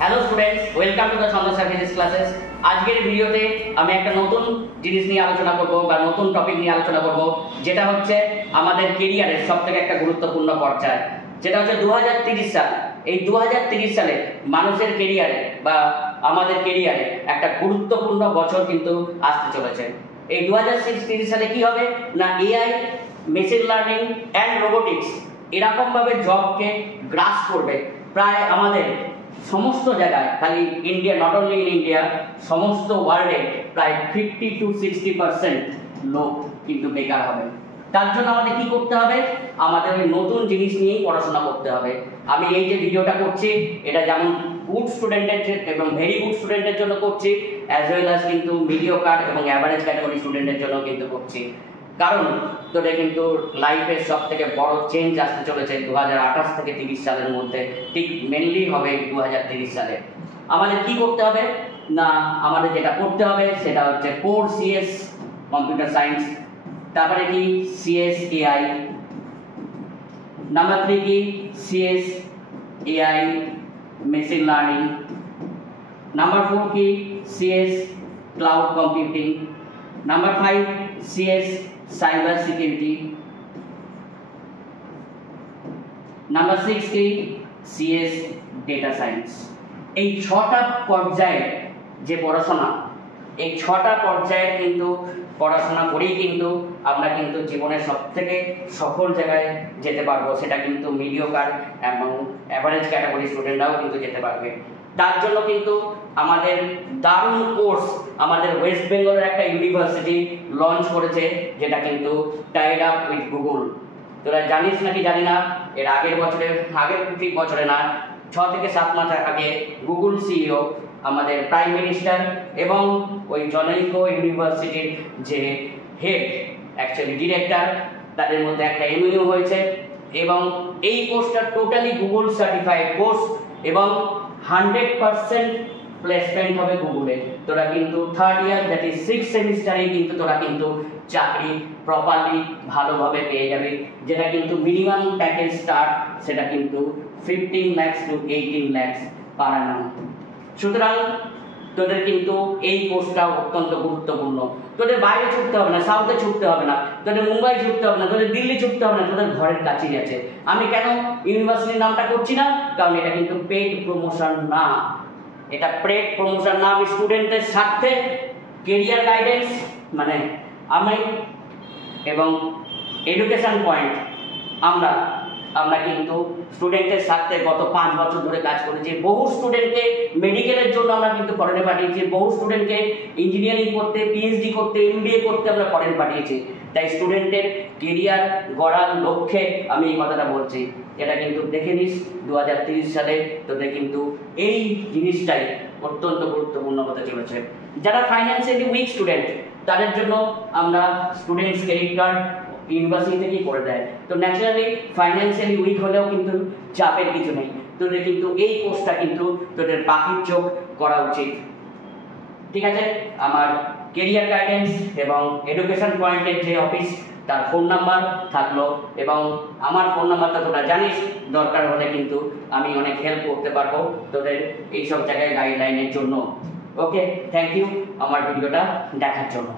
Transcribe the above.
Hello students, welcome to the Chhanda physics classes. আজকের ভিডিওতে আমি একটা নতুন জিনিস নিয়ে আলোচনা করব বা নতুন টপিক নিয়ে আলোচনা করব, যেটা হচ্ছে আমাদের কেরিয়ারের সবথেকে একটা গুরুত্বপূর্ণ পর্যায়, যেটা হচ্ছে 2030 সাল। এই 2030 সালে মানুষের কেরিয়ারে বা আমাদের কেরিয়ারে একটা গুরুত্বপূর্ণ বছর কিন্তু আসতে চলেছে। এই 2030 সালে কি হবে না, AI, machine learning and robotics এরকম ভাবে জবকে গ্রাস করবে। প্রায় আমাদের সমস্ত জায়গায়, খালি India, not only in India, সমস্ত ওয়ার্ল্ডে প্রায় 50 to 60% লোক কিন্তু বেকার হবে। তার জন্য আমাদের কি করতে হবে? আমাদের ওই নতুন জিনিস নিয়েই পড়াশোনা করতে হবে। আমি এই যে ভিডিওটা করছি, এটা যেমন গুড স্টুডেন্টের এবং ভেরি গুড স্টুডেন্টের জন্য করছি, অ্যাজ ওয়েল অ্যাজ কিন্তু মিডিওকার এবং অ্যাভারেজ ক্যাটাগরি স্টুডেন্টের জন্য কিন্তু করছি। কারণ তোদের কিন্তু লাইফের সব থেকে বড় চেঞ্জ আসতে চলেছে 2028 থেকে 30 সালের মধ্যে, ঠিক মেনলি হবে 2030 সালে। আমাদের কি করতে হবে না, আমাদের যেটা করতে হবে সেটা হচ্ছে কোর সিএস কম্পিউটার সায়েন্স, তারপরে কি সিএস এআই, নাম্বার 3 কি CS AI machine learning, number 4 কি CS cloud computing, number 5 CS cyber security, number 6 কি সিএস ডেটা সায়েন্স। এই 6টা পর্যায়ে যে পড়াশোনা, এই 6টা পর্যায়ে কিন্তু পড়াশোনা করেই কিন্তু আমরা কিন্তু জীবনের সবথেকে সফল জায়গায় যেতে পারবো। সেটা কিন্তু মিডিওকার এবং অ্যাভারেজ ক্যাটাগরি স্টুডেন্টরাও কিন্তু যেতে পারবে। তার জন্য কিন্তু আমাদের দারুণ কোর্স আমাদের ওয়েস্ট বেঙ্গলের একটা ইউনিভার্সিটি লঞ্চ করেছে, যেটা কিন্তু টাইড আপ উইথ গুগল। তোরা জানিস নাকি জানি না, এর আগের ঠিক বছরে না, 6 থেকে 7 মাস আগে গুগল সিইও, আমাদের প্রাইম মিনিস্টার এবং ওই জনৈক ইউনিভার্সিটির যে হেড, অ্যাকচুয়ালি ডিরেক্টর, তাদের মধ্যে একটা এমইউ হয়েছে এবং এই কোর্সটা টোটালি গুগল সার্টিফাইড কোর্স এবং 100% প্লেসমেন্ট হবে গুগলে। তোরা কিন্তু third year, that is 6th সেমিস্টারে কিন্তু তোরা কিন্তু চাকরি প্রপারলি ভালোভাবে পেয়ে যাবে, যেটা কিন্তু মিনিমাম প্যাকেজ স্টার্ট সেটা কিন্তু 15 lakhs to 18 lakhs per annum। সুতরাং তোদের কিন্তু এই কোর্সটা অত্যন্ত গুরুত্বপূর্ণ। তোদের বাইরে ছুটতে হবে না, সাউথে ছুটতে হবে না, তোদের মুম্বাই ছুটতে হবে না, তোদের দিল্লি ছুটতে হবে না, তোদের ঘরের কাছেই আছে। আমি কেন ইউনিভার্সিটির নামটা করছি না, কারণ এটা কিন্তু পেইড প্রমোশন না, এটা পেইড প্রমোশন না। আমি স্টুডেন্টদের সাথে কেরিয়ার গাইডেন্স মানে আমি এবং এডুকেশন পয়েন্ট আমরা কিন্তু স্টুডেন্টের সাথে গত 5 বছর ধরে কাজ করেছি। বহু স্টুডেন্টকে মেডিকেলের জন্য আমরা কিন্তু ফরেনে পাঠিয়েছি, বহু স্টুডেন্টকে ইঞ্জিনিয়ারিং করতে, পিএইচডি করতে, এমবিএ করতে আমরা ফরেন পাঠিয়েছি। তাই স্টুডেন্টের কেরিয়ার গড়ার লক্ষ্যে আমি এই কথাটা বলছি। এটা কিন্তু দেখে নিস 2030 সালে তোদের কিন্তু এই জিনিসটাই অত্যন্ত গুরুত্বপূর্ণ হতে চলেছে। যারা ফাইন্যান্সিয়ালি উইক স্টুডেন্ট, তাদের জন্য আমরা স্টুডেন্টস ক্রেডিট কার্ড ইউনিভার্সিটি থেকেই করে দেয়। তো ন্যাচারালি ফাইন্যান্সিয়ালি উইক হলেও কিন্তু চাপের কিছু নেই, তোদের কিন্তু এই কোর্সটা কিন্তু তোদের পাখির চোখ করা উচিত। ঠিক আছে, আমার কেরিয়ার গাইডেন্স এবং এডুকেশন পয়েন্টের যে অফিস, তার ফোন নাম্বার থাকলো এবং আমার ফোন নাম্বারটা তোরা জানিস, দরকার হলে কিন্তু আমি অনেক হেল্প করতে পারবো তোদের এইসব জায়গায় গাইডলাইনের জন্য। ওকে, থ্যাংক ইউ আমার ভিডিওটা দেখার জন্য।